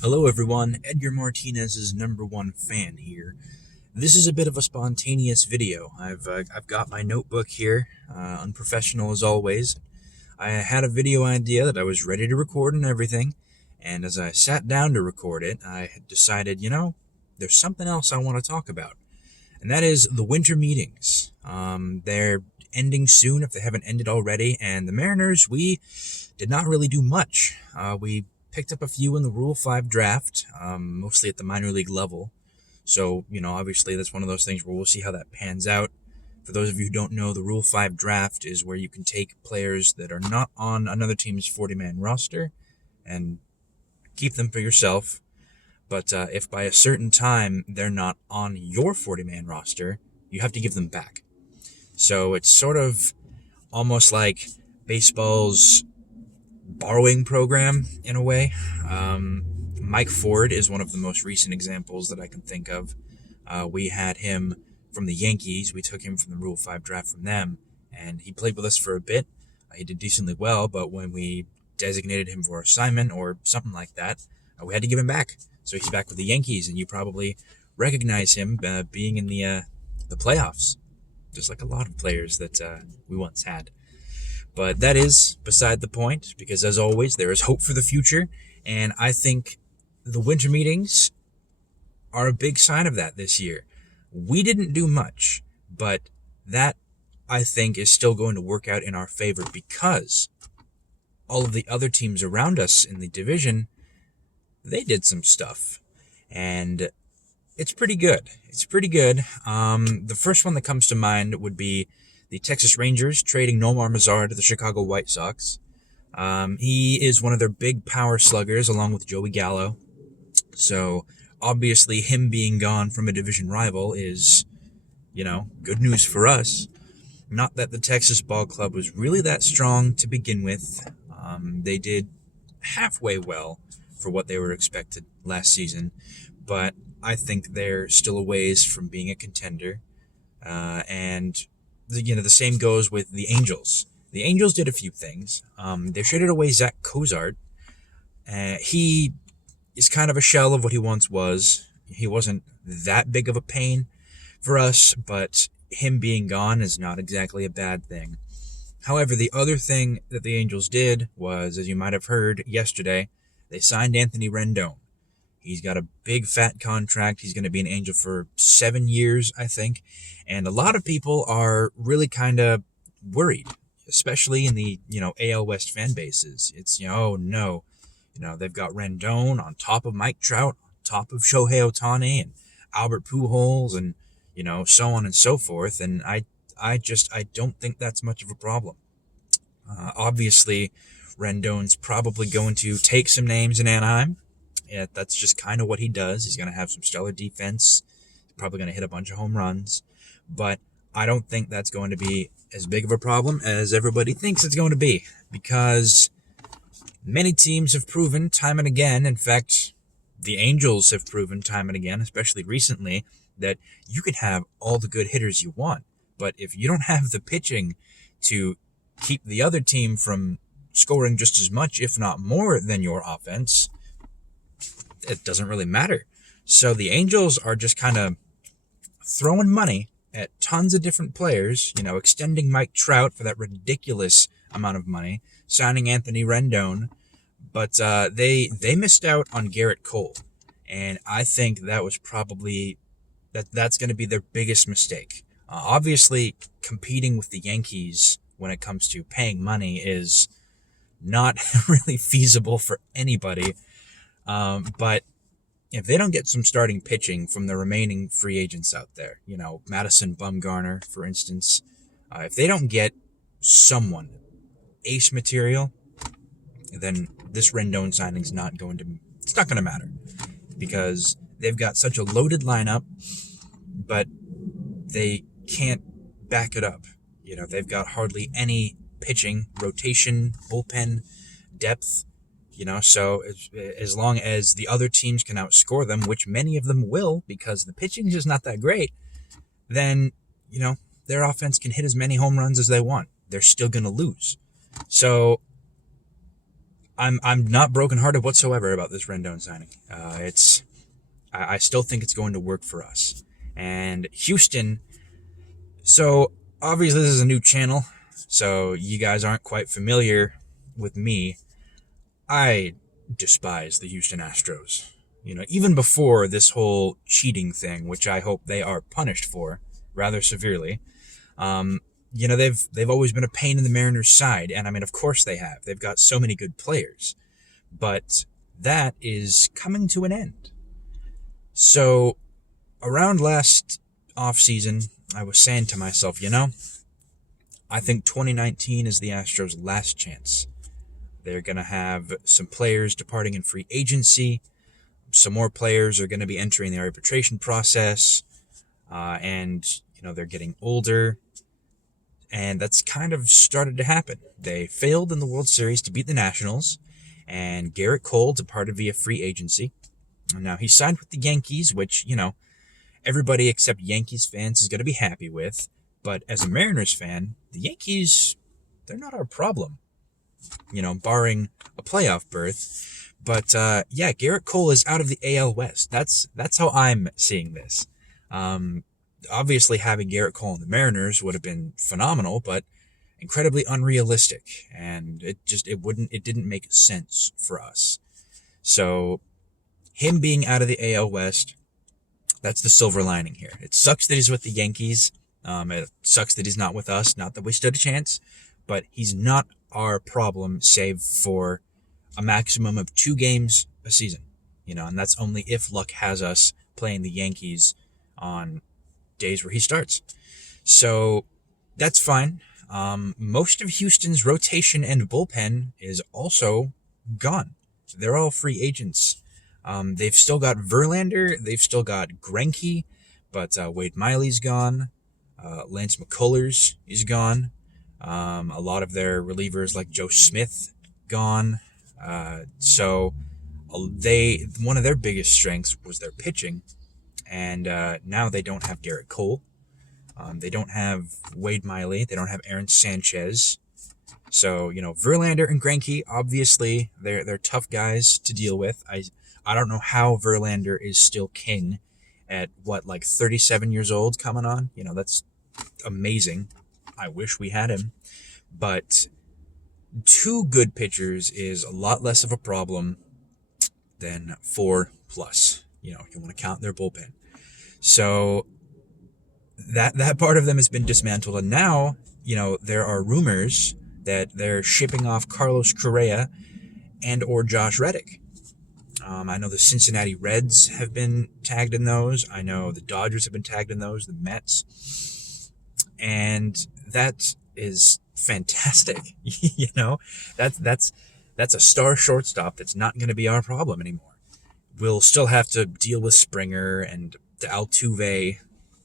Hello everyone, Edgar Martinez's #1 fan here. This is a bit of a spontaneous video. I've got my notebook here, unprofessional as always. I had a video idea that I was ready to record and everything, and as I sat down to record it, I had decided, there's something else I want to talk about, and that is the winter meetings. They're ending soon if they haven't ended already, and the Mariners, we did not really do much. We picked up a few in the Rule 5 draft, mostly at the minor league level. So, obviously that's one of those things where we'll see how that pans out. For those of you who don't know, the Rule 5 draft is where you can take players that are not on another team's 40-man roster and keep them for yourself. But if by a certain time they're not on your 40-man roster, you have to give them back. So it's sort of almost like baseball's borrowing program in a way. Mike Ford is one of the most recent examples that I can think of. We had him from the Yankees. We took him from the Rule 5 draft from them, and he played with us for a bit. He did decently well, but when we designated him for assignment or something like that, we had to give him back. So he's back with the Yankees, and you probably recognize him being in the playoffs, just like a lot of players that we once had. But that is beside the point, because as always, there is hope for the future, and I think the winter meetings are a big sign of that this year. We didn't do much, but that, I think, is still going to work out in our favor because all of the other teams around us in the division, they did some stuff, and it's pretty good. It's pretty good. The first one that comes to mind would be the Texas Rangers trading Nomar Mazara to the Chicago White Sox. He is one of their big power sluggers along with Joey Gallo. So obviously him being gone from a division rival is, good news for us. Not that the Texas Ball Club was really that strong to begin with. They did halfway well for what they were expected last season, but I think they're still a ways from being a contender. And the same goes with the Angels. The Angels did a few things. They traded away Zach Cozart. He is kind of a shell of what he once was. He wasn't that big of a pain for us, but him being gone is not exactly a bad thing. However, the other thing that the Angels did was, as you might have heard yesterday, they signed Anthony Rendon. He's got a big fat contract. He's going to be an Angel for 7 years, I think. And a lot of people are really kind of worried, especially in the, AL West fan bases. It's, oh no, they've got Rendon on top of Mike Trout, on top of Shohei Ohtani and Albert Pujols and, so on and so forth. And I don't think that's much of a problem. Obviously, Rendon's probably going to take some names in Anaheim. Yeah, that's just kind of what he does. He's going to have some stellar defense. He's probably going to hit a bunch of home runs. But I don't think that's going to be as big of a problem as everybody thinks it's going to be. Because many teams have proven time and again, in fact, the Angels have proven time and again, especially recently, that you can have all the good hitters you want. But if you don't have the pitching to keep the other team from scoring just as much, if not more, than your offense, it doesn't really matter. So the Angels are just kind of throwing money at tons of different players, extending Mike Trout for that ridiculous amount of money, signing Anthony Rendon, but they missed out on Garrett Cole, and I think that was probably that's going to be their biggest mistake. Obviously, competing with the Yankees when it comes to paying money is not really feasible for anybody. But if they don't get some starting pitching from the remaining free agents out there, Madison Bumgarner, for instance, if they don't get someone ace material, then this Rendon signing's not going to matter because they've got such a loaded lineup, but they can't back it up. They've got hardly any pitching, rotation, bullpen, depth. So as long as the other teams can outscore them, which many of them will because the pitching is just not that great, then, their offense can hit as many home runs as they want. They're still going to lose. So I'm not brokenhearted whatsoever about this Rendon signing. I still think it's going to work for us. And Houston, so obviously this is a new channel, so you guys aren't quite familiar with me. I despise the Houston Astros. Even before this whole cheating thing, which I hope they are punished for rather severely. They've always been a pain in the Mariners' side, and I mean, of course they have. They've got so many good players, but that is coming to an end. So, around last offseason, I was saying to myself, I think 2019 is the Astros' last chance. They're going to have some players departing in free agency. Some more players are going to be entering the arbitration process. And they're getting older. And that's kind of started to happen. They failed in the World Series to beat the Nationals. And Garrett Cole departed via free agency. Now, he signed with the Yankees, which, everybody except Yankees fans is going to be happy with. But as a Mariners fan, the Yankees, they're not our problem. Barring a playoff berth. But, Garrett Cole is out of the AL West. That's how I'm seeing this. Obviously, having Garrett Cole in the Mariners would have been phenomenal, but incredibly unrealistic. And it didn't make sense for us. So, him being out of the AL West, that's the silver lining here. It sucks that he's with the Yankees. It sucks that he's not with us. Not that we stood a chance, but he's not our problem, save for a maximum of 2 games a season. And that's only if luck has us playing the Yankees on days where he starts. So that's fine. Most of Houston's rotation and bullpen is also gone. They're all free agents. They've still got Verlander. They've still got Greinke, but Wade Miley's gone. Lance McCullers is gone. A lot of their relievers like Joe Smith gone. So one of their biggest strengths was their pitching, and now they don't have Garrett Cole. They don't have Wade Miley. They don't have Aaron Sanchez. So, Verlander and Greinke, obviously, they're tough guys to deal with. I don't know how Verlander is still king at, 37 years old coming on? That's amazing. I wish we had him. But 2 good pitchers is a lot less of a problem than 4 plus. You want to count their bullpen. So that part of them has been dismantled. And now, there are rumors that they're shipping off Carlos Correa and or Josh Reddick. I know the Cincinnati Reds have been tagged in those. I know the Dodgers have been tagged in those, the Mets. And that is fantastic. That's a star shortstop that's not going to be our problem anymore. We'll still have to deal with Springer and Altuve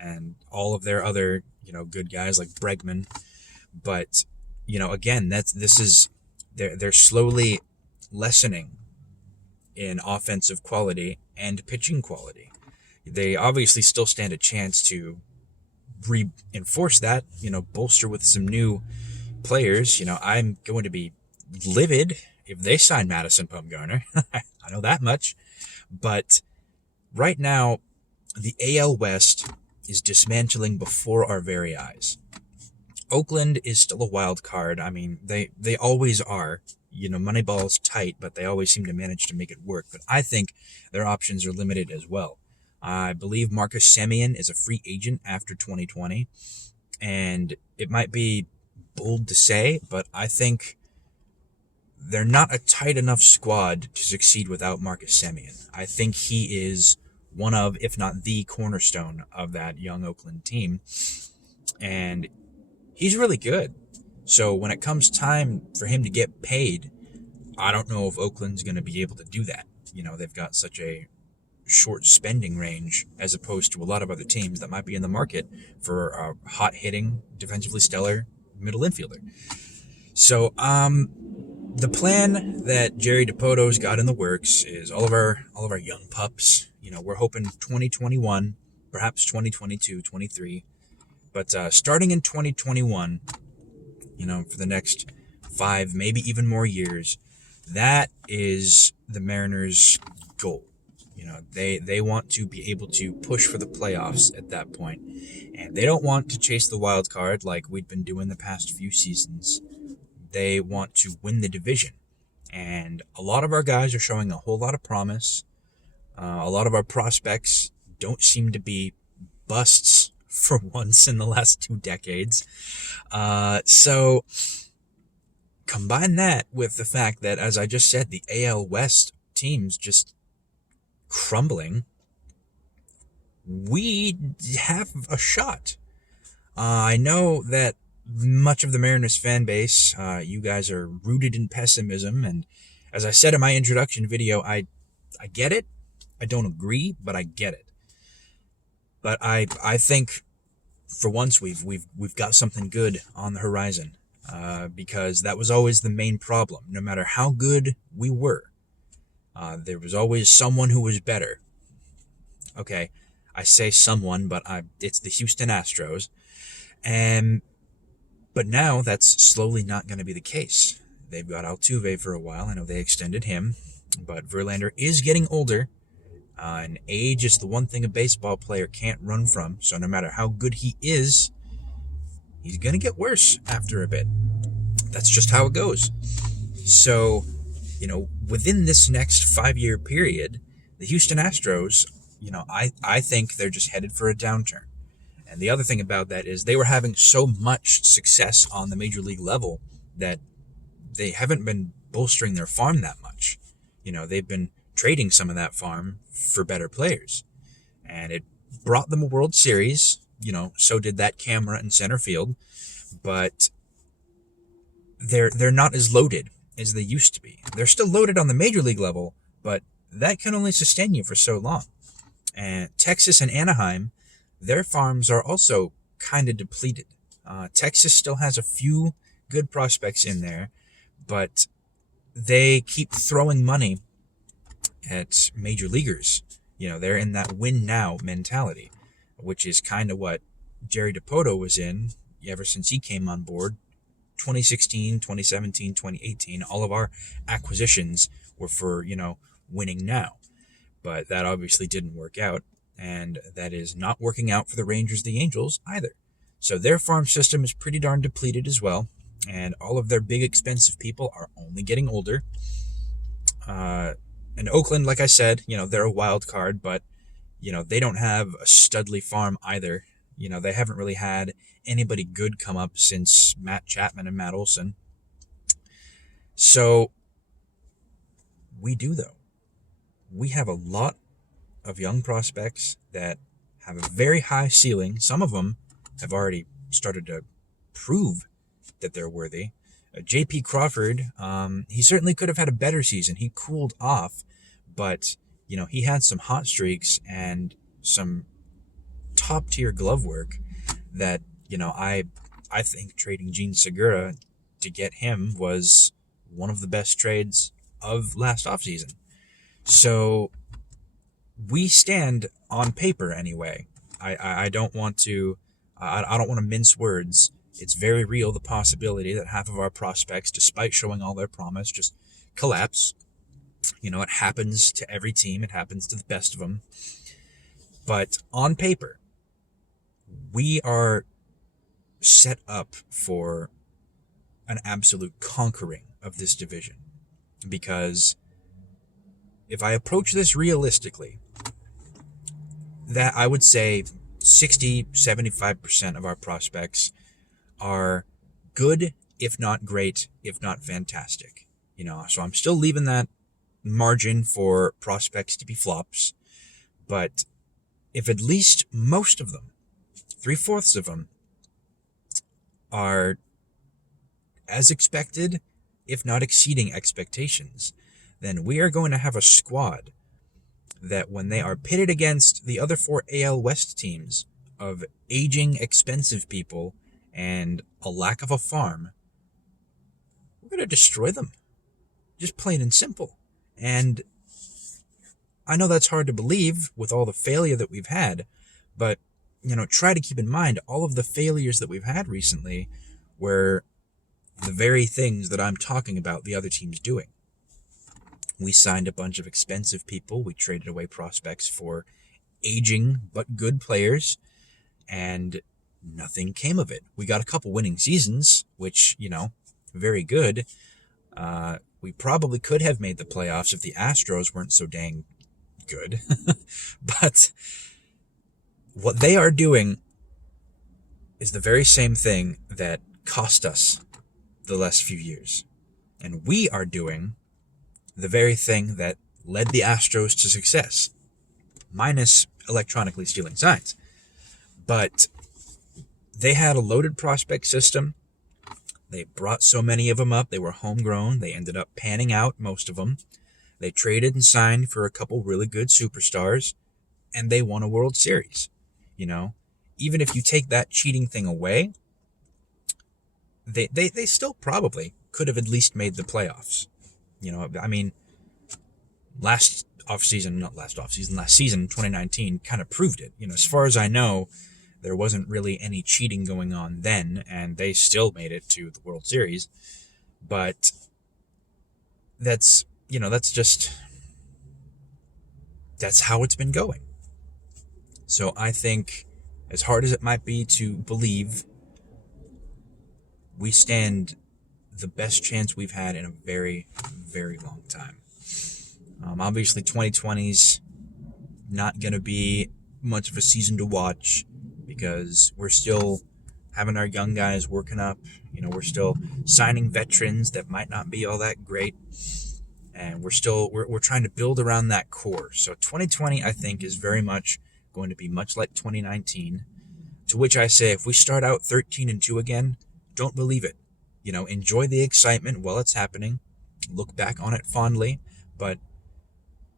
and all of their other, good guys like Bregman. But, again, they're slowly lessening in offensive quality and pitching quality. They obviously still stand a chance to reinforce that, bolster with some new players. I'm going to be livid if they sign Madison Bumgarner. I know that much. But right now, the AL West is dismantling before our very eyes. Oakland is still a wild card. I mean, they always are. Moneyball's tight, but they always seem to manage to make it work. But I think their options are limited as well. I believe Marcus Semien is a free agent after 2020. And it might be bold to say, but I think they're not a tight enough squad to succeed without Marcus Semien. I think he is one of, if not the cornerstone of that young Oakland team. And he's really good. So when it comes time for him to get paid, I don't know if Oakland's going to be able to do that. They've got such a short spending range as opposed to a lot of other teams that might be in the market for a hot-hitting, defensively stellar middle infielder. So the plan that Jerry Dipoto's got in the works is all of our young pups. We're hoping 2021, perhaps 2022, 23. But starting in 2021, for the next 5, maybe even more years, That is the Mariners' goal. They want to be able to push for the playoffs at that point, and they don't want to chase the wild card like we've been doing the past few seasons. They want to win the division, and a lot of our guys are showing a whole lot of promise. A lot of our prospects don't seem to be busts for once in the last 2 decades. So combine that with the fact that, as I just said, the AL West teams just crumbling. We have a shot. I know that much of the Mariners fan base, you guys are rooted in pessimism, and as I said in my introduction video, I get it. I don't agree, but I get it. But I think for once we've got something good on the horizon, because that was always the main problem. No matter how good we were, there was always someone who was better. Okay, I say someone, but it's the Houston Astros, but now that's slowly not going to be the case. They've got Altuve for a while. I know they extended him, but Verlander is getting older. And age is the one thing a baseball player can't run from. So no matter how good he is, he's going to get worse after a bit. That's just how it goes. So, within this next 5-year period, the Houston Astros, I think they're just headed for a downturn. And the other thing about that is they were having so much success on the major league level that they haven't been bolstering their farm that much. They've been trading some of that farm for better players. And it brought them a World Series. So did that camera in center field. But they're not as loaded as they used to be. They're still loaded on the major league level, but that can only sustain you for so long. And Texas and Anaheim, their farms are also kind of depleted. Texas still has a few good prospects in there, but they keep throwing money at major leaguers. They're in that win now mentality, which is kind of what Jerry Dipoto was in ever since he came on board. 2016, 2017, 2018, all of our acquisitions were for, winning now. But that obviously didn't work out, and that is not working out for the Rangers, the Angels, either. So their farm system is pretty darn depleted as well, and all of their big expensive people are only getting older. And Oakland, like I said, they're a wild card, but, they don't have a Studley farm either. They haven't really had anybody good come up since Matt Chapman and Matt Olson. So we do, though. We have a lot of young prospects that have a very high ceiling. Some of them have already started to prove that they're worthy. J.P. Crawford, he certainly could have had a better season. He cooled off, but, he had some hot streaks and some top-tier glove work that, I think trading Gene Segura to get him was one of the best trades of last offseason. So we stand on paper anyway. I don't want to I don't want to mince words. It's very real, the possibility that half of our prospects, despite showing all their promise, just collapse. It happens to every team. It happens to the best of them. But on paper, we are set up for an absolute conquering of this division. Because if I approach this realistically, that I would say 60-75% of our prospects are good, if not great, if not fantastic. So I'm still leaving that margin for prospects to be flops. But if at least most of them, 3/4 of them, are as expected, if not exceeding expectations, then we are going to have a squad that when they are pitted against the other 4 AL West teams of aging, expensive people and a lack of a farm, we're going to destroy them. Just plain and simple. And I know that's hard to believe with all the failure that we've had, but, try to keep in mind all of the failures that we've had recently were the very things that I'm talking about the other teams doing. We signed a bunch of expensive people. We traded away prospects for aging but good players, and nothing came of it. We got a couple winning seasons, which, very good. We probably could have made the playoffs if the Astros weren't so dang good. But what they are doing is the very same thing that cost us the last few years. And we are doing the very thing that led the Astros to success, minus electronically stealing signs. But they had a loaded prospect system. They brought so many of them up. They were homegrown. They ended up panning out, most of them. They traded and signed for a couple really good superstars, and they won a World Series. Even if you take that cheating thing away, they still probably could have at least made the playoffs. Last season, 2019, kind of proved it. As far as I know, there wasn't really any cheating going on then, and they still made it to the World Series. But that's how it's been going. So I think, as hard as it might be to believe, we stand the best chance we've had in a very, very long time. Obviously, 2020's not going to be much of a season to watch because we're still having our young guys working up. We're still signing veterans that might not be all that great. And we're trying to build around that core. So 2020, I think, is very much going to be much like 2019, to which I say, if we start out 13-2 again, don't believe it. Enjoy the excitement while it's happening. Look back on it fondly, but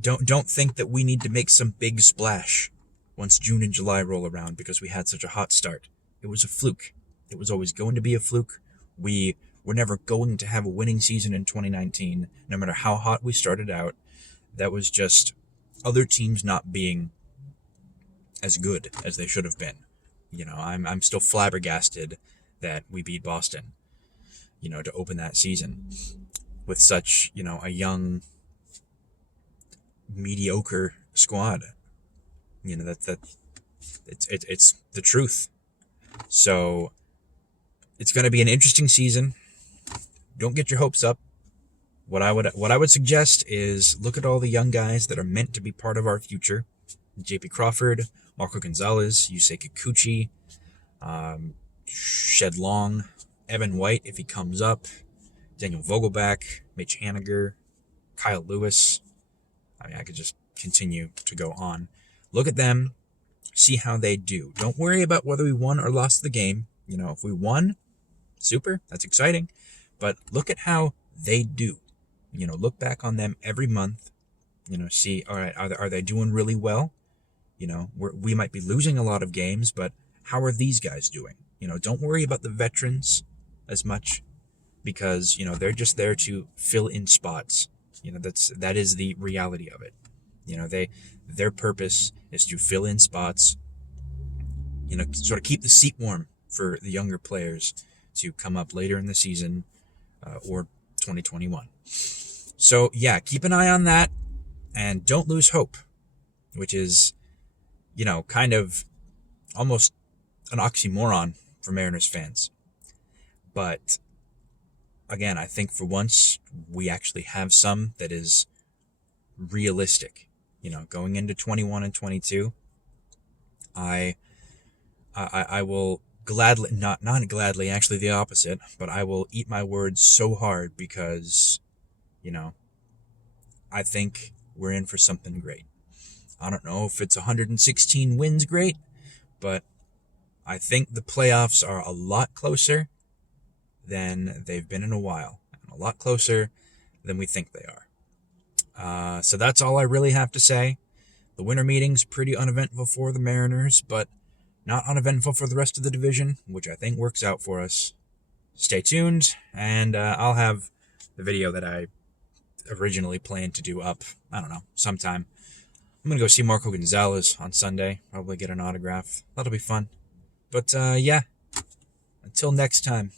don't think that we need to make some big splash once June and July roll around because we had such a hot start. It was a fluke. It was always going to be a fluke. We were never going to have a winning season in 2019, no matter how hot we started out. That was just other teams not being as good as they should have been. I'm still flabbergasted that we beat Boston, to open that season with such, a young, mediocre squad. It's the truth. So it's going to be an interesting season. Don't get your hopes up. What I would suggest is look at all the young guys that are meant to be part of our future. J.P. Crawford, Marco Gonzalez, Yusei Kikuchi, Shed Long, Evan White if he comes up, Daniel Vogelback, Mitch Haniger, Kyle Lewis. I could just continue to go on. Look at them, see how they do. Don't worry about whether we won or lost the game. If we won, super, that's exciting. But look at how they do. Look back on them every month. See, all right, are they doing really well? We might be losing a lot of games, but how are these guys doing? Don't worry about the veterans as much because, they're just there to fill in spots. That is the reality of it. Their purpose is to fill in spots, sort of keep the seat warm for the younger players to come up later in the season or 2021. So, yeah, keep an eye on that and don't lose hope, which is, kind of almost an oxymoron for Mariners fans. But, again, I think for once we actually have some that is realistic. Going into 21 and 22, I will gladly, not gladly, actually the opposite, but I will eat my words so hard because, I think we're in for something great. I don't know if it's 116 wins great, but I think the playoffs are a lot closer than they've been in a while, and a lot closer than we think they are. So that's all I really have to say. The winter meeting's pretty uneventful for the Mariners, but not uneventful for the rest of the division, which I think works out for us. Stay tuned, and I'll have the video that I originally planned to do up, sometime. I'm going to go see Marco Gonzalez on Sunday, probably get an autograph. That'll be fun. But, yeah, until next time.